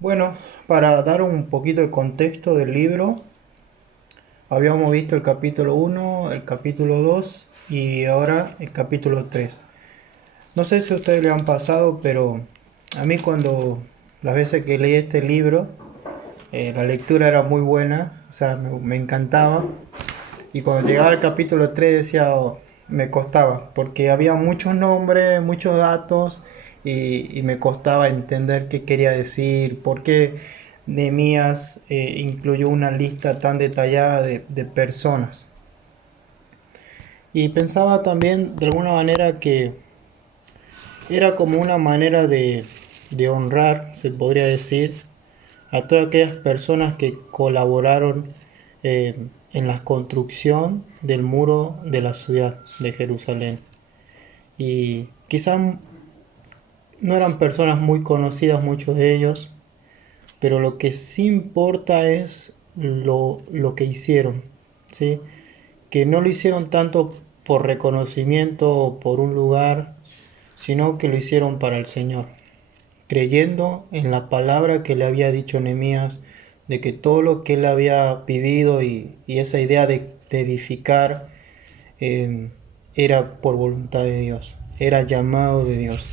Bueno, para dar un poquito de contexto del libro, habíamos visto el capítulo uno, el capítulo 2 y ahora el capítulo 3. No sé si a ustedes le han pasado, pero a mí cuando las veces que leí este libro, la lectura era muy buena, o sea, me encantaba. Y cuando llegaba al capítulo 3 decía, "Oh", me costaba, porque había muchos nombres, muchos datos y me costaba entender qué quería decir, por qué Nehemías incluyó una lista tan detallada de personas. Y pensaba también de alguna manera que era como una manera de honrar, se podría decir, a todas aquellas personas que colaboraron en la construcción del muro de la ciudad de Jerusalén. Y quizás no eran personas muy conocidas muchos de ellos, pero lo que sí importa es lo que hicieron, ¿sí? Que no lo hicieron tanto por reconocimiento o por un lugar, sino que lo hicieron para el Señor, creyendo en la palabra que le había dicho Nehemías, de que todo lo que él había vivido y esa idea de edificar eh, era por voluntad de Dios, era llamado de Dios.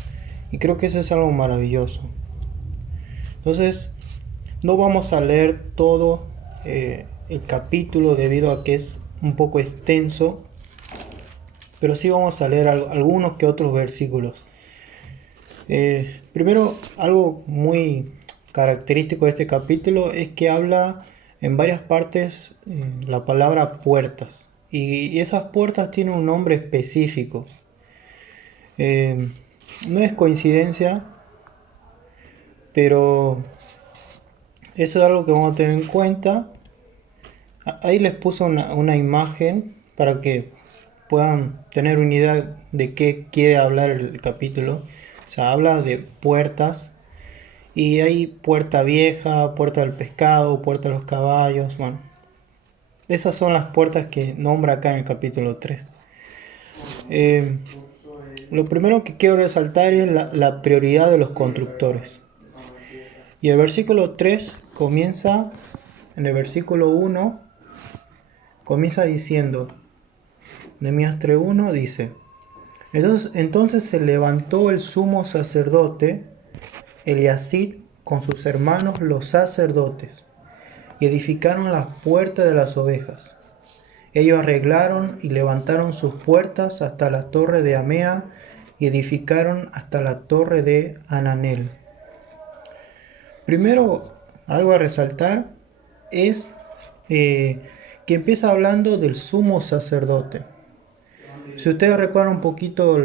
Y creo que eso es algo maravilloso. Entonces, no vamos a leer todo el capítulo debido a que es un poco extenso, pero sí vamos a leer algunos que otros versículos. Primero, algo muy característico de este capítulo es que habla en varias partes la palabra puertas. Y esas puertas tienen un nombre específico. Eh, no es coincidencia, pero eso es algo que vamos a tener en cuenta. Ahí les puse una imagen para que puedan tener una idea de qué quiere hablar el capítulo. O sea, habla de puertas. Y hay puerta vieja, puerta del pescado, puerta de los caballos. Bueno, esas son las puertas que nombra acá en el capítulo 3. Eh, lo primero que quiero resaltar es la prioridad de los constructores. Y el versículo 3 comienza, en el versículo 1, comienza diciendo, Nehemías 3:1 dice, entonces se levantó el sumo sacerdote, Eliasib, con sus hermanos los sacerdotes, y edificaron las puertas de las ovejas. Ellos arreglaron y levantaron sus puertas hasta la torre de Amea y edificaron hasta la torre de Ananel. Primero, algo a resaltar es que empieza hablando del sumo sacerdote. Si ustedes recuerdan un poquito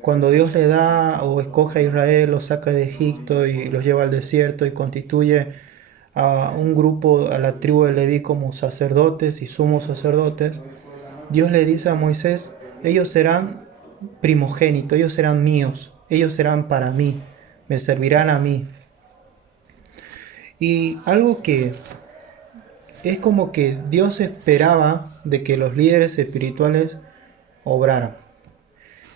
cuando Dios le da o escoge a Israel, los saca de Egipto y los lleva al desierto y constituye a un grupo, a la tribu de Leví como sacerdotes y sumos sacerdotes, Dios le dice a Moisés, ellos serán primogénitos, ellos serán míos, ellos serán para mí, me servirán a mí. Y algo que es como que Dios esperaba de que los líderes espirituales obraran.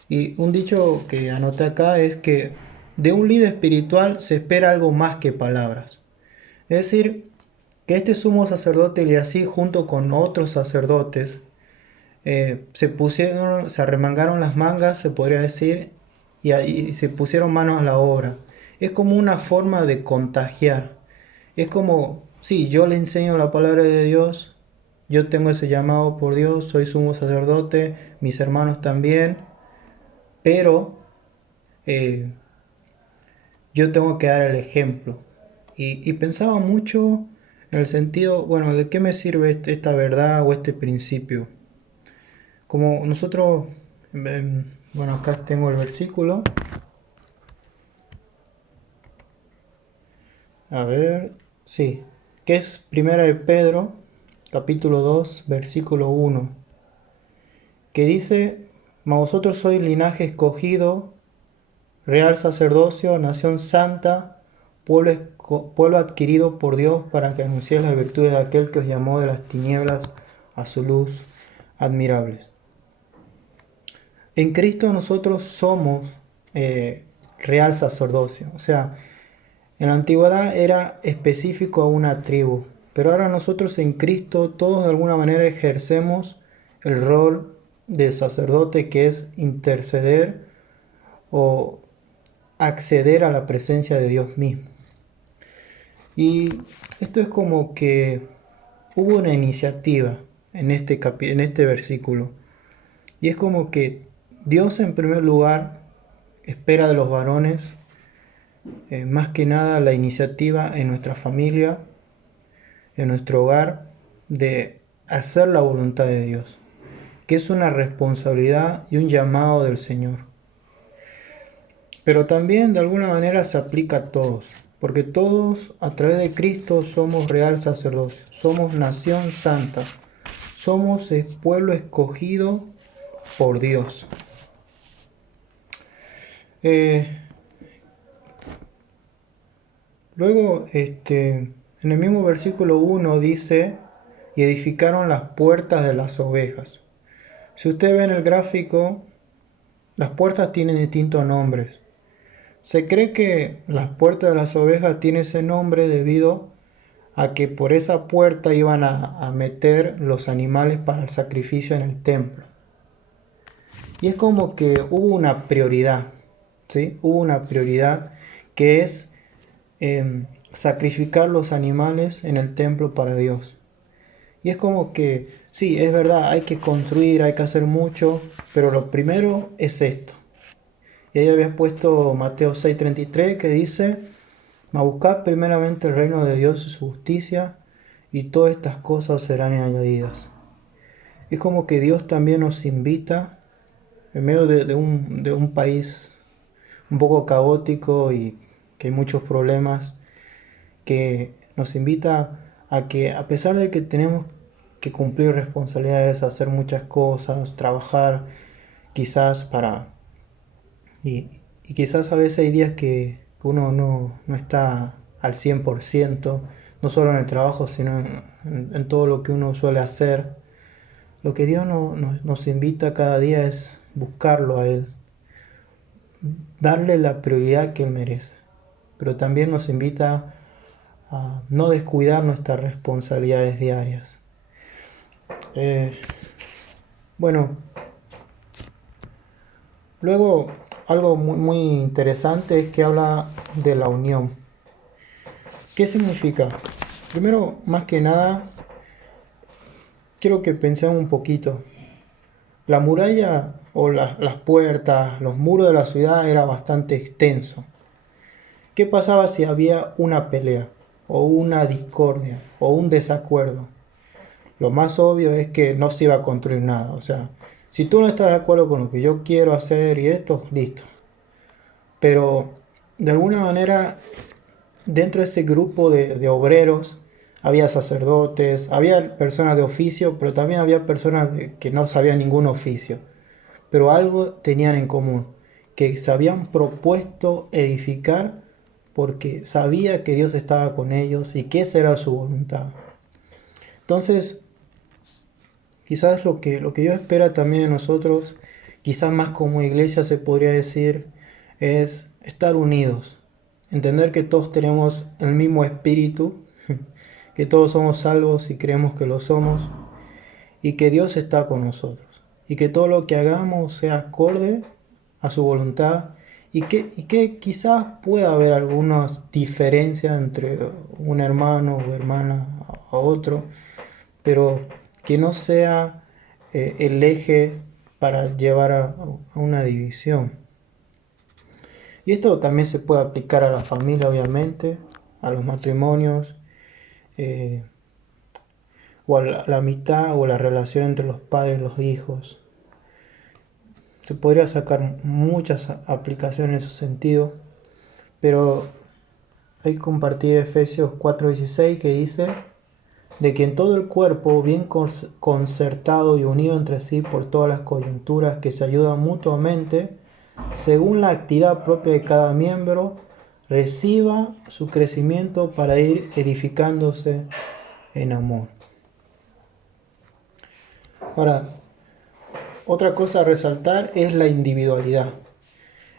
Y un dicho que anoté acá es que de un líder espiritual se espera algo más que palabras. Es decir, que este sumo sacerdote Eliasí junto con otros sacerdotes se arremangaron las mangas, se podría decir, y ahí se pusieron manos a la obra. Es como una forma de contagiar. Es como, sí, yo le enseño la palabra de Dios, yo tengo ese llamado por Dios, soy sumo sacerdote, mis hermanos también, pero eh, yo tengo que dar el ejemplo. Y pensaba mucho en el sentido, bueno, ¿de qué me sirve esta verdad o este principio? Como nosotros, bueno, acá tengo el versículo. A ver, sí, que es Primera de Pedro, capítulo 2 versículo 1 que dice, mas vosotros sois linaje escogido, real sacerdocio, nación santa, pueblo adquirido por Dios para que anunciéis las virtudes de aquel que os llamó de las tinieblas a su luz admirables. En Cristo nosotros somos real sacerdocio, o sea, En la antigüedad era específico a una tribu, pero ahora nosotros en Cristo todos de alguna manera ejercemos el rol del sacerdote, que es interceder o acceder a la presencia de Dios mismo. Y esto es como que hubo una iniciativa en este versículo. Y es como que Dios en primer lugar espera de los varones, más que nada la iniciativa en nuestra familia, en nuestro hogar, de hacer la voluntad de Dios, que es una responsabilidad y un llamado del Señor. Pero también de alguna manera se aplica a todos, porque todos a través de Cristo somos real sacerdocio, somos nación santa, somos el pueblo escogido por Dios. Luego, en el mismo versículo 1 dice, y edificaron las puertas de las ovejas. Si usted ve en el gráfico, las puertas tienen distintos nombres. Se cree que las puertas de las ovejas tienen ese nombre debido a que por esa puerta iban a meter los animales para el sacrificio en el templo. Y es como que hubo una prioridad, ¿sí? Hubo una prioridad que es sacrificar los animales en el templo para Dios. Y es como que, sí, es verdad, hay que construir, hay que hacer mucho, pero lo primero es esto. Y ahí había puesto Mateo 6:33 que dice, mas buscad primeramente el reino de Dios y su justicia, y todas estas cosas serán añadidas. Es como que Dios también nos invita, en medio de un país un poco caótico y que hay muchos problemas, que nos invita a que a pesar de que tenemos que cumplir responsabilidades, hacer muchas cosas, trabajar quizás y quizás a veces hay días que uno no está al 100%, no solo en el trabajo, sino en todo lo que uno suele hacer. Lo que Dios nos invita cada día es buscarlo a Él, darle la prioridad que Él merece. Pero también nos invita a no descuidar nuestras responsabilidades diarias. Bueno, luego algo muy interesante es que habla de la unión. ¿Qué significa? Primero, más que nada, quiero que pensemos un poquito. La muralla o las puertas, los muros de la ciudad era bastante extenso. ¿Qué pasaba si había una pelea o una discordia o un desacuerdo? Lo más obvio es que no se iba a construir nada. O sea, si tú no estás de acuerdo con lo que yo quiero hacer y esto, listo. Pero de alguna manera, dentro de ese grupo de obreros, había sacerdotes, había personas de oficio, pero también había personas que no sabían ningún oficio. Pero algo tenían en común, que se habían propuesto edificar porque sabía que Dios estaba con ellos y que esa era su voluntad. Entonces, quizás lo que Dios espera también de nosotros, quizás más como iglesia se podría decir, es estar unidos. Entender que todos tenemos el mismo espíritu, que todos somos salvos y creemos que lo somos, y que Dios está con nosotros. Y que todo lo que hagamos sea acorde a su voluntad, y que quizás pueda haber algunas diferencias entre un hermano o hermana a otro, pero que no sea el eje para llevar a una división. Y esto también se puede aplicar a la familia, obviamente, a los matrimonios, eh, o a la amistad o la relación entre los padres y los hijos. Se podría sacar muchas aplicaciones en ese sentido, pero hay que compartir Efesios 4:16 que dice de que en todo el cuerpo, bien concertado y unido entre sí por todas las coyunturas que se ayudan mutuamente, según la actividad propia de cada miembro, reciba su crecimiento para ir edificándose en amor. Ahora, otra cosa a resaltar es la individualidad.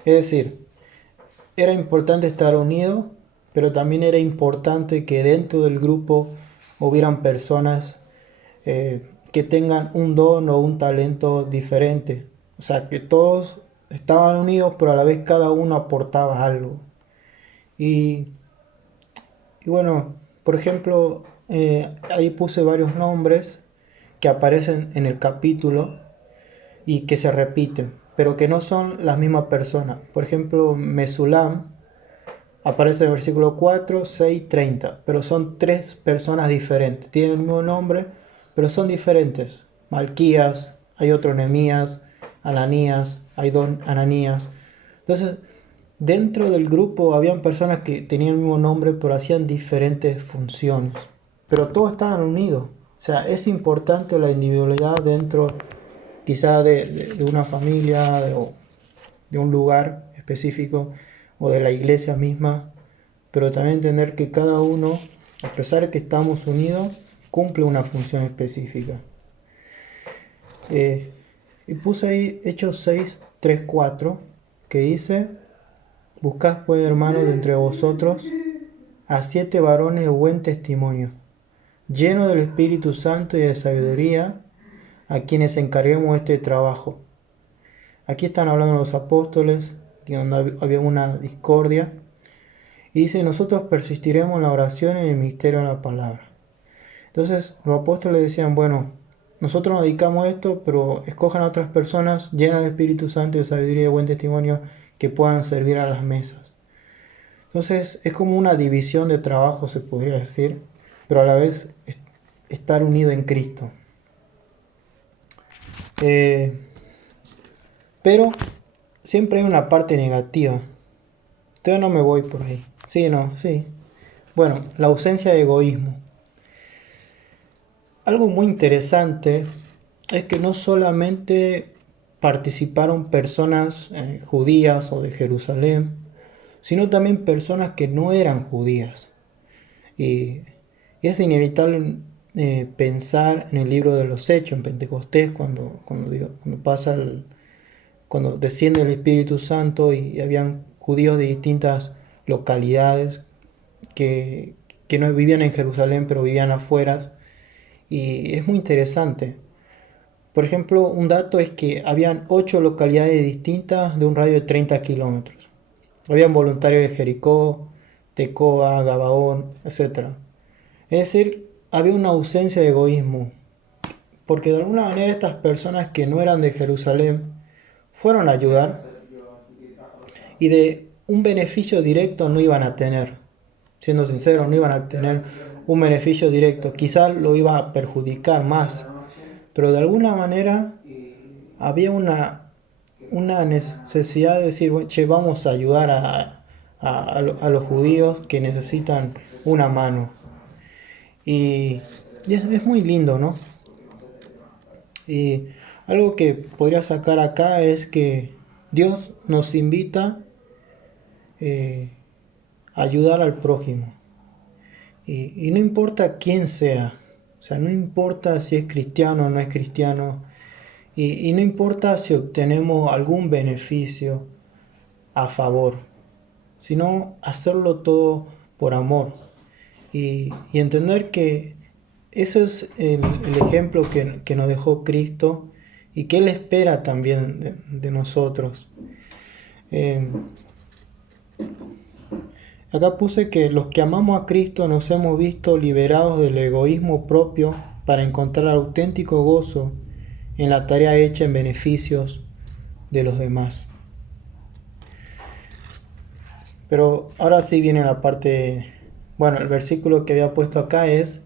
Es decir, era importante estar unidos, pero también era importante que dentro del grupo hubieran personas que tengan un don o un talento diferente. O sea, que todos estaban unidos, pero a la vez cada uno aportaba algo. Y, y bueno, por ejemplo, ahí puse varios nombres que aparecen en el capítulo y que se repiten, pero que no son las mismas personas. Por ejemplo, Mesulam aparece en el versículo 4, 6, 30, pero son tres personas diferentes. Tienen el mismo nombre, pero son diferentes. Malquías, hay otro Nehemías, Ananías, hay dos Ananías. Entonces, dentro del grupo habían personas que tenían el mismo nombre, pero hacían diferentes funciones. Pero todos estaban unidos. O sea, es importante la individualidad dentro quizá de una familia o de un lugar específico o de la iglesia misma, pero también entender que cada uno, a pesar de que estamos unidos, cumple una función específica. Y puse ahí Hechos 6, 3, 4, que dice: buscad pues, hermanos, de entre vosotros a 7 varones de buen testimonio, llenos del Espíritu Santo y de sabiduría, a quienes encarguemos este trabajo. Aquí están hablando los apóstoles, donde había una discordia, y dice: nosotros persistiremos en la oración y en el ministerio de la palabra. Entonces los apóstoles decían: bueno, nosotros nos dedicamos a esto, pero escojan a otras personas llenas de Espíritu Santo y de sabiduría y de buen testimonio que puedan servir a las mesas. Entonces es como una división de trabajo, se podría decir, pero a la vez estar unido en Cristo. Pero siempre hay una parte negativa. Todavía no me voy por ahí. Sí, no, sí. Bueno, la ausencia de egoísmo. Algo muy interesante es que no solamente participaron personas judías o de Jerusalén, sino también personas que no eran judías. Y es inevitable pensar en el libro de los Hechos, en Pentecostés, cuando cuando desciende el Espíritu Santo y habían judíos de distintas localidades que, que no vivían en Jerusalén, pero vivían afuera. Y es muy interesante. Por ejemplo, un dato es que habían 8 localidades distintas de un radio de 30 kilómetros. Habían voluntarios de Jericó, Tecoa, Gabaón, etc. Es decir, había una ausencia de egoísmo, porque de alguna manera estas personas que no eran de Jerusalén fueron a ayudar y de un beneficio directo no iban a tener. Siendo sinceros, no iban a tener un beneficio directo. Quizás lo iba a perjudicar más, pero de alguna manera había una necesidad de decir: che, vamos a ayudar a los judíos que necesitan una mano. Y es muy lindo, ¿no? Y algo que podría sacar acá es que Dios nos invita a ayudar al prójimo. Y no importa quién sea, o sea, no importa si es cristiano o no es cristiano, y no importa si obtenemos algún beneficio a favor, sino hacerlo todo por amor. Y entender que ese es el ejemplo que nos dejó Cristo y que Él espera también de nosotros. Acá puse que los que amamos a Cristo nos hemos visto liberados del egoísmo propio para encontrar auténtico gozo en la tarea hecha en beneficios de los demás. Pero ahora sí viene la parte, bueno, el versículo que había puesto acá es: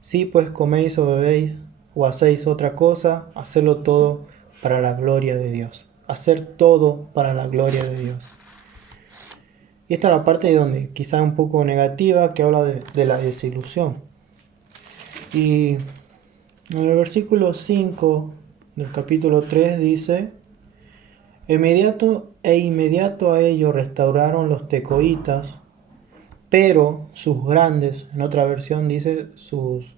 si pues coméis o bebéis o hacéis otra cosa, hacedlo todo para la gloria de Dios. Hacer todo para la gloria de Dios. Y esta es la parte donde quizá un poco negativa, que habla de la desilusión. Y en el versículo 5 del capítulo 3 dice: inmediato a ello restauraron los tecoitas, pero sus grandes, en otra versión dice sus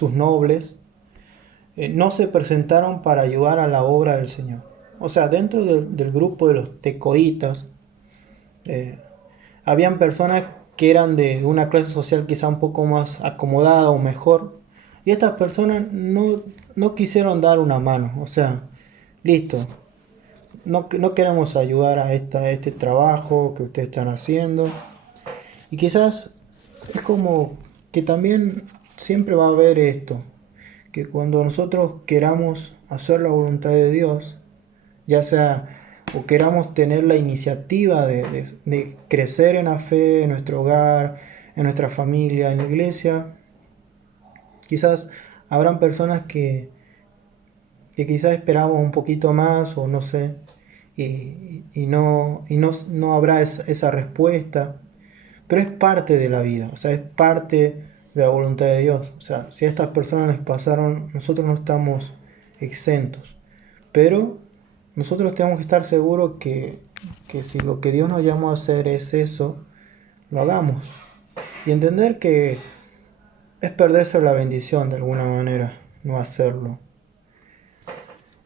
nobles, no se presentaron para ayudar a la obra del Señor. O sea, dentro del grupo de los tecoitas habían personas que eran de una clase social quizá un poco más acomodada o mejor, y estas personas no quisieron dar una mano, o sea, listo, no queremos ayudar a este trabajo que ustedes están haciendo. Y quizás es como que también siempre va a haber esto, que cuando nosotros queramos hacer la voluntad de Dios, ya sea o queramos tener la iniciativa de crecer en la fe, en nuestro hogar, en nuestra familia, en la iglesia, quizás habrán personas que quizás esperamos un poquito más o no sé, no habrá esa respuesta, pero es parte de la vida, o sea, es parte de la voluntad de Dios. O sea, si a estas personas les pasaron, nosotros no estamos exentos, pero nosotros tenemos que estar seguros que si lo que Dios nos llamó a hacer es eso, lo hagamos. Y entender que es perderse la bendición de alguna manera, no hacerlo.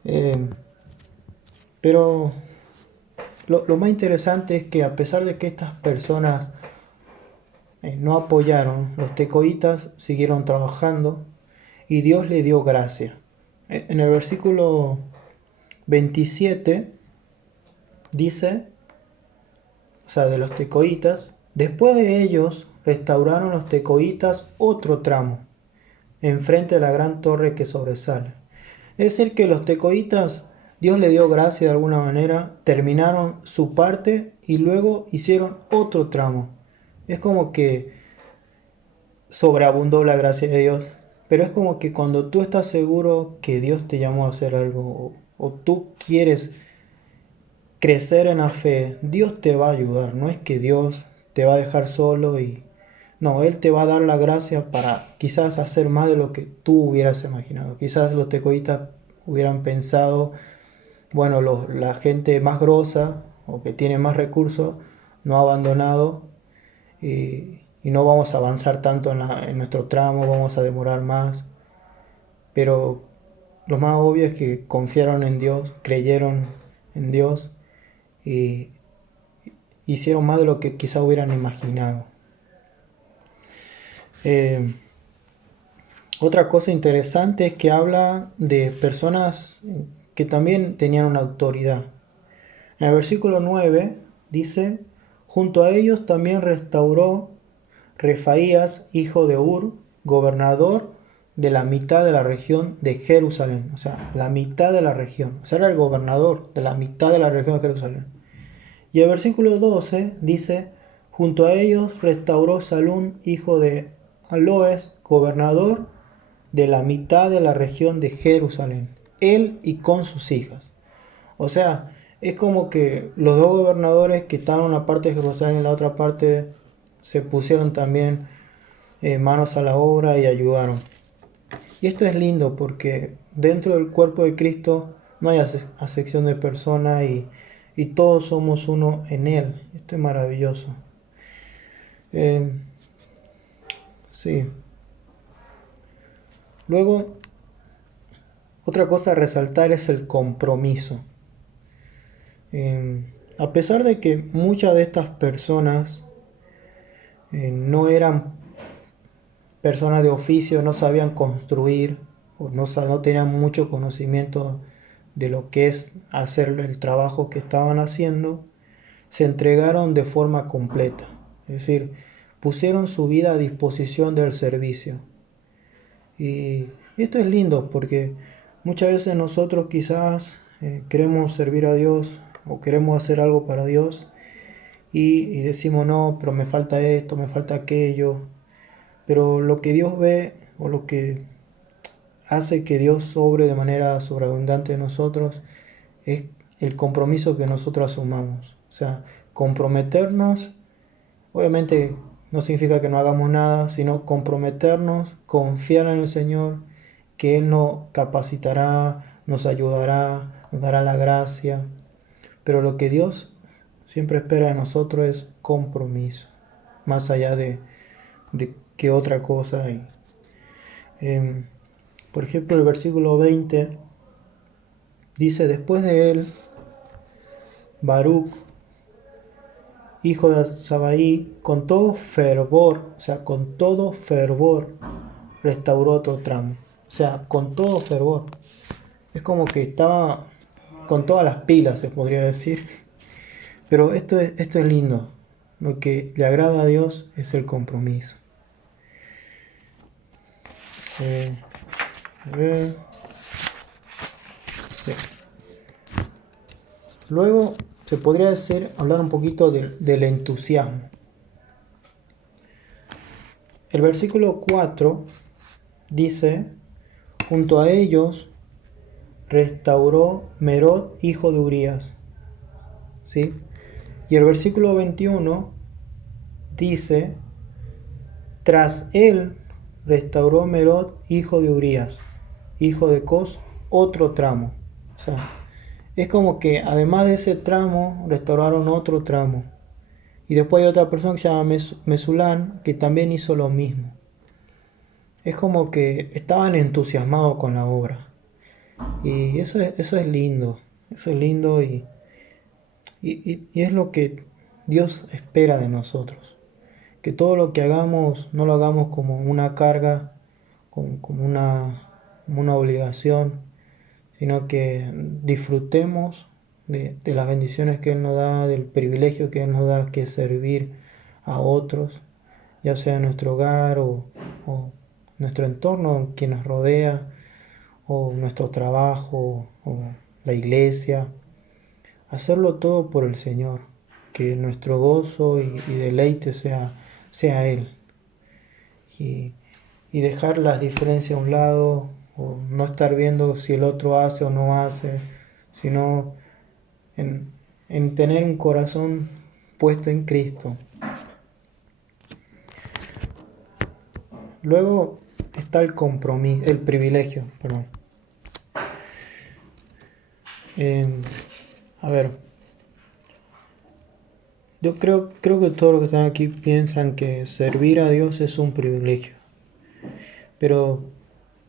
Eh, pero lo más interesante es que a pesar de que estas personas no apoyaron, los tecoitas siguieron trabajando y Dios le dio gracia. En el versículo 27 dice, o sea, de los tecoitas, después de ellos restauraron los tecoitas otro tramo, enfrente de la gran torre que sobresale. Es decir, que los tecoitas, Dios le dio gracia de alguna manera, terminaron su parte y luego hicieron otro tramo. Es como que sobreabundó la gracia de Dios. Pero es como que cuando tú estás seguro que Dios te llamó a hacer algo o tú quieres crecer en la fe, Dios te va a ayudar. No es que Dios te va a dejar solo y... No, Él te va a dar la gracia para quizás hacer más de lo que tú hubieras imaginado. Quizás los tecoitas hubieran pensado, bueno, la gente más grosa o que tiene más recursos no ha abandonado y no vamos a avanzar tanto en nuestro tramo, vamos a demorar más. Pero lo más obvio es que confiaron en Dios, creyeron en Dios y hicieron más de lo que quizá hubieran imaginado. Eh, Otra cosa interesante es que habla de personas que también tenían una autoridad. En el versículo 9 dice, junto a ellos también restauró Refaías, hijo de Ur, gobernador de la mitad de la región de Jerusalén. O sea, la mitad de la región. O sea, era el gobernador de la mitad de la región de Jerusalén. Y el versículo 12 dice, junto a ellos restauró Salún, hijo de Aloes, gobernador de la mitad de la región de Jerusalén, él y con sus hijas. O sea, es como que los dos gobernadores que estaban en una parte de Jerusalén y en la otra parte se pusieron también manos a la obra y ayudaron. Y esto es lindo porque dentro del cuerpo de Cristo no hay acepción de persona y todos somos uno en Él. Esto es maravilloso. Eh, sí. Luego, otra cosa a resaltar es el compromiso. A pesar de que muchas de estas personas no eran personas de oficio, no sabían construir o no tenían mucho conocimiento de lo que es hacer el trabajo que estaban haciendo, se entregaron de forma completa. Es decir, pusieron su vida a disposición del servicio. Y esto es lindo porque muchas veces nosotros quizás queremos servir a Dios o queremos hacer algo para Dios y decimos no, pero me falta esto, me falta aquello. Pero lo que Dios ve o lo que hace que Dios sobre de manera sobreabundante en nosotros es el compromiso que nosotros asumamos. O sea, comprometernos, obviamente no significa que no hagamos nada, sino comprometernos, confiar en el Señor, que Él nos capacitará, nos ayudará, nos dará la gracia. Pero lo que Dios siempre espera de nosotros es compromiso, más allá de qué otra cosa hay. Por ejemplo, el versículo 20 dice, después de él, Baruch, hijo de Sabai, con todo fervor, o sea, con todo fervor, restauró otro tramo. O sea, con todo fervor. Es como que estaba con todas las pilas, se podría decir. Pero esto es lindo. Lo que le agrada a Dios es el compromiso. A ver. Sí. Luego se podría hablar un poquito del entusiasmo. El versículo 4 dice, junto a ellos restauró Merot, hijo de Urías. ¿Sí? Y el versículo 21 dice, tras él restauró Merot, hijo de Urías, hijo de Cos, otro tramo. O sea, es como que además de ese tramo, restauraron otro tramo. Y después hay otra persona que se llama Mesulán, que también hizo lo mismo. Es como que estaban entusiasmados con la obra. Y eso es lindo. Eso es lindo y es lo que Dios espera de nosotros. Que todo lo que hagamos no lo hagamos como una carga, como una obligación, sino que disfrutemos de las bendiciones que Él nos da, del privilegio que Él nos da, que es servir a otros, ya sea en nuestro hogar o nuestro entorno, quien nos rodea, o nuestro trabajo, o la iglesia. Hacerlo todo por el Señor, que nuestro gozo y deleite sea Él. Y, y dejar las diferencias a un lado, o no estar viendo si el otro hace o no hace, sino en tener un corazón puesto en Cristo. Luego está el compromiso, el privilegio, perdón. A ver, yo creo que todos los que están aquí piensan que servir a Dios es un privilegio, pero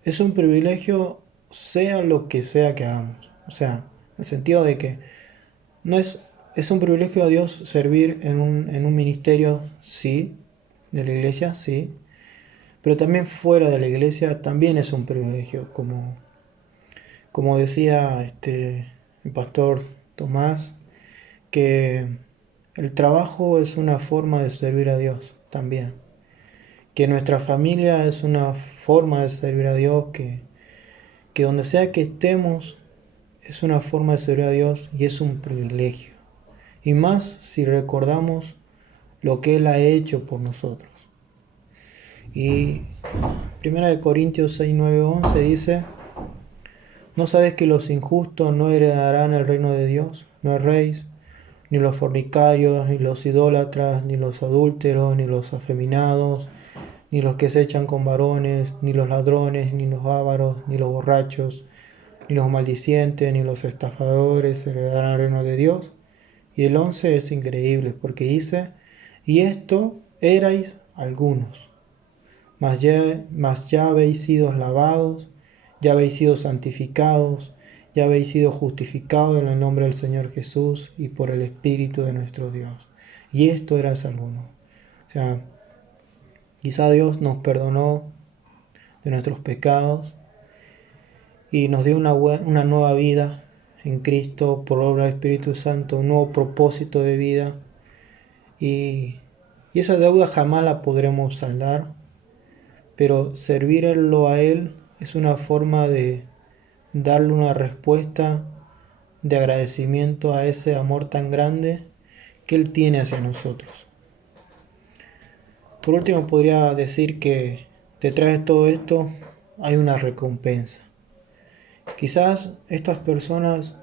es un privilegio sea lo que sea que hagamos. O sea, en el sentido de que no es un privilegio a Dios servir en un ministerio, sí, de la iglesia, sí, pero también fuera de la iglesia también es un privilegio, como decía el pastor Tomás, que el trabajo es una forma de servir a Dios también, que nuestra familia es una forma de servir a Dios, que donde sea que estemos es una forma de servir a Dios y es un privilegio. Y más si recordamos lo que Él ha hecho por nosotros. Y 1 Corintios 6, 9, 11 dice, ¿no sabes que los injustos no heredarán el reino de Dios? No erréis, ni los fornicarios, ni los idólatras, ni los adúlteros, ni los afeminados, ni los que se echan con varones, ni los ladrones, ni los ávaros, ni los borrachos, ni los maldicientes, ni los estafadores heredarán el reino de Dios. Y el 11 es increíble porque dice, y esto erais algunos, mas ya habéis sido lavados, ya habéis sido santificados, ya habéis sido justificados en el nombre del Señor Jesús y por el Espíritu de nuestro Dios. Y esto eras algunos. O sea, quizá Dios nos perdonó de nuestros pecados y nos dio una nueva vida en Cristo por obra del Espíritu Santo, un nuevo propósito de vida. Y esa deuda jamás la podremos saldar, pero servirlo a Él es una forma de darle una respuesta de agradecimiento a ese amor tan grande que Él tiene hacia nosotros. Por último, podría decir que detrás de todo esto hay una recompensa. Quizás estas personas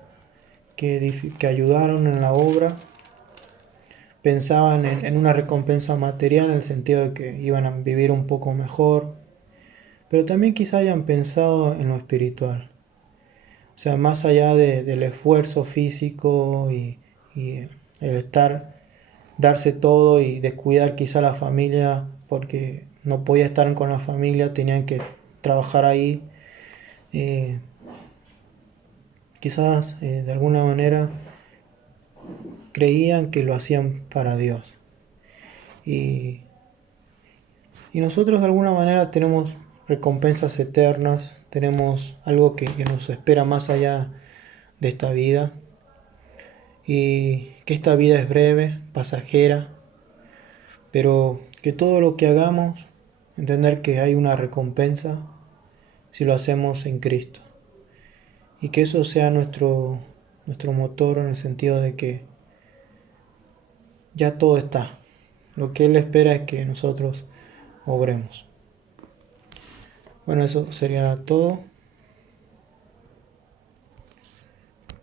que ayudaron en la obra pensaban en una recompensa material en el sentido de que iban a vivir un poco mejor, pero también quizá hayan pensado en lo espiritual. O sea, más allá del esfuerzo físico y el darse todo y descuidar quizá la familia porque no podía estar con la familia, tenían que trabajar ahí. Quizás de alguna manera creían que lo hacían para Dios. Y, y nosotros de alguna manera tenemos recompensas eternas, tenemos algo que nos espera más allá de esta vida, y que esta vida es breve, pasajera, pero que todo lo que hagamos, entender que hay una recompensa si lo hacemos en Cristo. Y que eso sea nuestro motor en el sentido de que ya todo está. Lo que Él espera es que nosotros obremos. Bueno, eso sería todo.